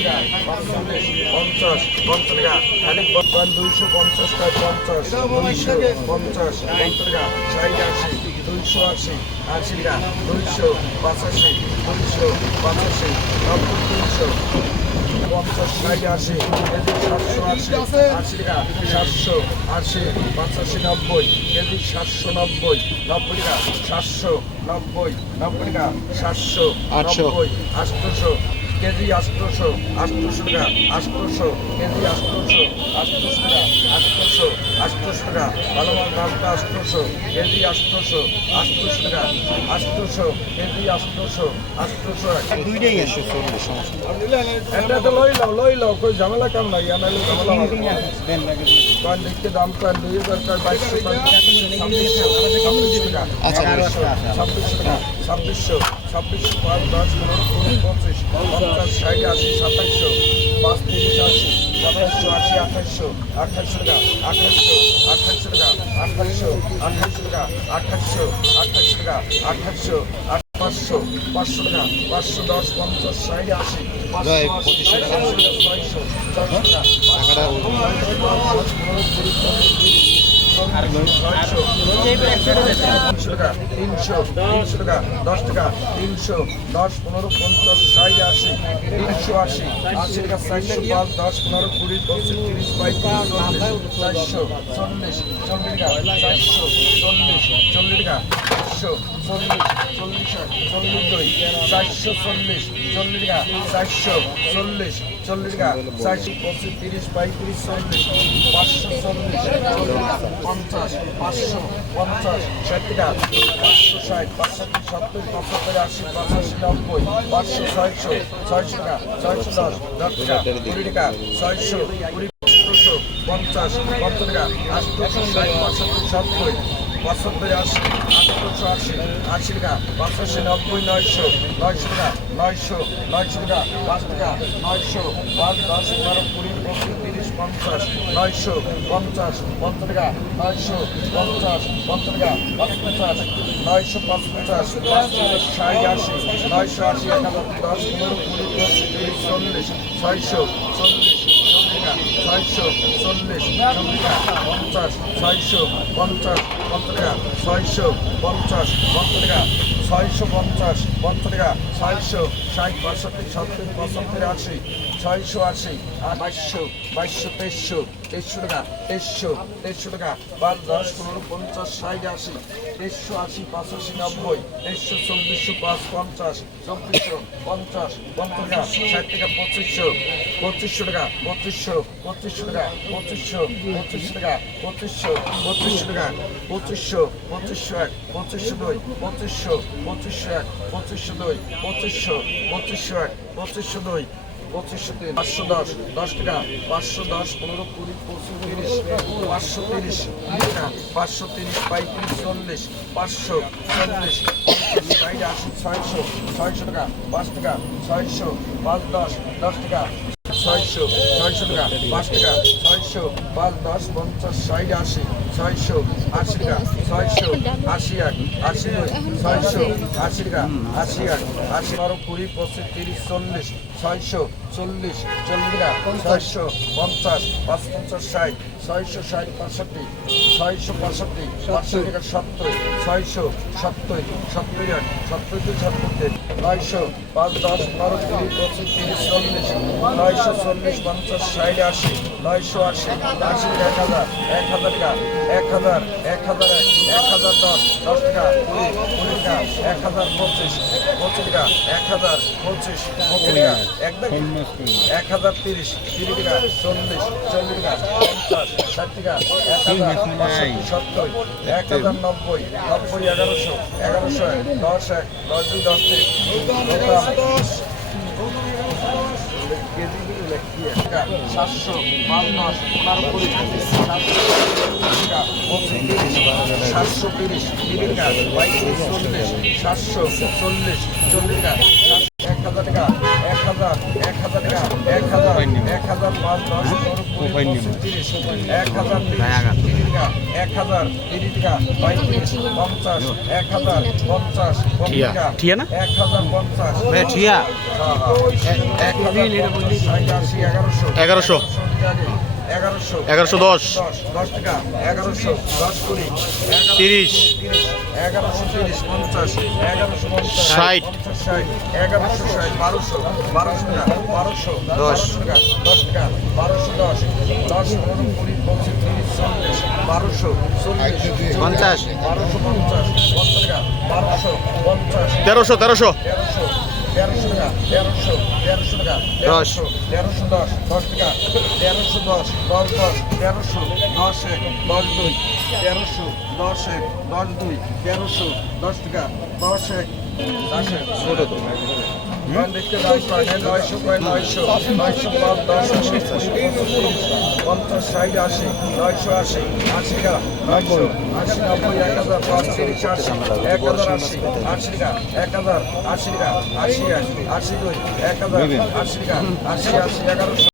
পঞ্চাশ পঞ্চাশ খালি দুইশো পঞ্চাশ পঞ্চাশ দুইশো পঞ্চাশ পঞ্চাশ ষাট আশি দুইশো আশি আশি টাকা দুইশো পঁচাশি দুইশো পঁচাশি নব্বই দুইশো পঞ্চাশ ষাট আশি কেজি সাতশো আশি আশি সাতশো আশি পঁচাশি নব্বই কেজি সাতশো নব্বই নব্বই টাকা সাতশো নব্বই নব্বই টাকা সাতশো। নব্বই আটশোশো কেজি আটশোশো আটশোশো টাকা কেজি আটশোশো আটশোশো টাকা ভালো মাল দামটা আটশোশো কেজি আটশোশো আটশোশো টাকা আটশোশো কেজি আটশোশো আটশোশো দুইটাই একশো চল্লিশ এটা তো লই লও লই লও কই ঝামেলা কাম নাই আনা লই ঝামেলা কারণ দেখতে দাম কার দুই দরকার বাইশশো ছাব্বিশশো টাকা ছাব্বিশশো টাকা ছাব্বিশশো ছাব্বিশশো পাঁচ দশ পনেরো পঁচিশ পঞ্চাশ ষাট আশি সাতাইশশো পাঁচ তিরিশ আশি। সাতাইশশো আশি আঠাশশো আঠাইশশো টাকা আঠারোশো আঠাইশশো টাকা আঠারোশো আঠাইশশো টাকা আঠাশশো আঠাইশশো টাকা আঠারোশো আট পাঁচশো পাঁচশো টাকা পাঁচশো দশ পঞ্চাশ ষাট আশি পঁচিশশো টাকা। ছয়শো ছয়শো টাকা, তিনশো তিনশো টাকা, দশ টাকা, তিনশো, দশ, পনেরো, পঞ্চাশ, ষাট, আশি, তিনশো, আশি আশি টাকা, চারশো পাঁচ, দশ, পনেরো, কুড়ি পঁচিশ তিরিশ পঁয়ত্রিশ চারশো, চল্লিশ চল্লিশ টাকা, চারশো, চল্লিশ চল্লিশ টাকা, চারশো, চল্লিশ চল্লিশ চল্লিশ দুই চারশো, চল্লিশ চল্লিশ টাকা, চারশো চল্লিশ চল্লিশ টাকা, চারশো পঁচিশ, তিরিশ, পঁয়ত্রিশ, চল্লিশ, পাঁচশো চল্লিশ, পঞ্চাশ, পাঁচশো পঞ্চাশ, ষাট টাকা, পাঁচশো ষাট পাঁচষট্টি সত্তর পঁচাত্তর আশি পঁচাশি নব্বই, পাঁচশো ছয়শো ছয়শো টাকা, ছয়শো দশ দশ টাকা, কুড়ি টাকা, ছয়শো, কুড়ি পঞ্চাশ পঞ্চাশ টাকা আটশোশো ষাট পঁচাত্তর সত্তর পঁচাত্তর আশি আটশোশো আশি আশি টাকা পঁচাশি নব্বই, নয়শো নয়শো টাকা, নয়শো নয়শো টাকা, পাঁচ টাকা, নয়শো, পাঁচ, দশ, বারো, কুড়ি, পঁচিশ, তিরিশ, পঞ্চাশ, নয়শো, পঞ্চাশ পঞ্চাশ টাকা, নয়শো, পঞ্চাশ পঞ্চাশ টাকা পাঁচ পঞ্চাশ, নয়শো পাঁচ পঞ্চাশ পাঁচ ষাট, আশি, নয়শো, আশি একানব্বই দশ, পনেরো, কুড়ি, পঁচিশ, তিরিশ, চল্লিশ, ছয়শো, চল্লিশ ছয়শো চল্লিশ পঞ্চাশ ছয়শো পঞ্চাশ পঞ্চাশ ছয়শো পঞ্চাশ পঞ্চাশ ছয়শো পঞ্চাশ পঞ্চাশ ছয়শো ষাট বাষট্টি সত্তর পঁচাত্তর আশি ছয়শো আশি বাইশশো বাইশশো, তেইশশো তেইশশো টাকা, তেইশশো তেইশশো টাকা, পাঁচ দশ পনেরো, পঞ্চাশ, ষাট, আশি, তেইশশো আশি, পঁচাশি, নব্বই, তেইশশো, চব্বিশশো, পাঁচ, পঞ্চাশ, চব্বিশশো, পঞ্চাশ পঞ্চাশ টাকা, ষাট টাকা, পঁচিশশো পঁচিশশো টাকা, পঁচিশশো পঁচিশশো টাকা, পঁচিশশো পঁচিশশো টাকা, পঁচিশশো পঁচিশশো টাকা, পঁচিশশো পঁচিশশো এক, পঁচিশশো দুই, পঁচিশশো পঁচিশশো এক, পঁচিশশো দুই, পঁচিশশো পঁচিশশো এক, পঁচিশশো দুই পঁচিশশো পাঁচশো দশ দশ টাকা, পাঁচশো দশ, পনেরো, কুড়ি, পঁচিশ, তিরিশ, পাঁচশো তিরিশ টাকা পাঁচশো তিরিশ, পঁয়ত্রিশ, চল্লিশ, পাঁচশো চল্লিশ ষাট আশি ছয়শো ছয়শো টাকা, পাঁচ টাকা, ছয়শো, পাঁচ দশ দশ টাকা, ছয়শো ছয়শো টাকা, পাঁচ টাকা, ছয়শো, পাঁচ দশ, পঞ্চাশ, ষাট, আশি, ছয়শো আশি ছয়শো, আশি এক, আশি ছয়শো, আশি আশি এক, আশি বারো, কুড়ি, পঁচিশ, তিরিশ, চল্লিশ ছয়শো চল্লিশ চল্লিশ ছয়শো পঞ্চাশ পাঁচ পঞ্চাশ ষাট ছয়শো ষাট পঁয়ষট্টি ছয়শো পঁয়ষট্টি টাকা সত্তর ছয়শো সত্তর সত্তর আট সত্তর দুই সত্তর নয়শো পাঁচ দশ বারো কুড়ি পঁচিশ তিরিশ চল্লিশ নয়শো চল্লিশ পঞ্চাশ ষাট আশি। নয়শো আশি আশি এক হাজার এক হাজার টাকা এক হাজার এক হাজার এক এক হাজার দশ দশ টাকা কুড়ি কুড়ি টাকা এক হাজার পঁচিশ পঁচিশ টাকা এক হাজার পঁচিশ পঁচিশ টাকা একদম এক হাজার তিরিশ তিরিশ টাকা চল্লিশ চল্লিশ টাকা পঞ্চাশ ষাট টাকা এক হাজার পঁয়ষট্টি সত্তর এক হাজার নব্বই নব্বই এগারোশো এগারোশো এক দশ এক দশ দুই দশ তিন দশ সাতশো দশ পনেরো সাতশো তিরিশ তিরিশ টাকা পঁয়ত্রিশ চল্লিশ সাতশো চল্লিশ চল্লিশ টাকা এক হাজার টাকা এক হাজার এক হাজার টাকা এক হাজার এক হাজার পাঁচ দশ পনেরো তিরিশ এক হাজার টাকা এক হাজার তিরিশ টাকা পঁয়ত্রিশ পঞ্চাশ এক হাজার পঞ্চাশ। টাকা এক হাজার পঞ্চাশ। এগারোশো। এগারোশো। এগারোশো। এগারোশো দশ। দশ দশ টাকা। এগারোশো দশ কুড়ি। তিরিশ। তিরিশ এগারোশো তিরিশ পঞ্চাশ। এগারোশো পঞ্চাশ ষাট। এগারোশো ষাট বারোশো। বারোশো টাকা বারোশো। দশ। দশ টাকা বারোশো দশ। দশ বারোশো চল্লিশ পঞ্চাশ। বারোশো পঞ্চাশ বারোশো পঞ্চাশ তেরোশো তেরোশো তেরোশো তেরোশো টাকা তেরোশো তেরোশো টাকা দশ। তেরোশো দশ দশ টাকা তেরোশো দশ দশ দশ তেরোশো দশ এক দশ দুই তেরোশো দশ এক দশ দুই তেরোশো দশ টাকা দশ এক ছোটো তো। নয়শো কয় নয়শো নয়শো পাঁচ দশ পঞ্চাশ ষাট আশি, নয়শো আশি আশি টাকা নয়শো আশি নব্বই এক হাজার পাঁচ তিরিশ আশি, এক আশি আশি এক হাজার আশি আশি আশি দুই এক হাজার আশি টাকা আশি আশি, এগারোশো।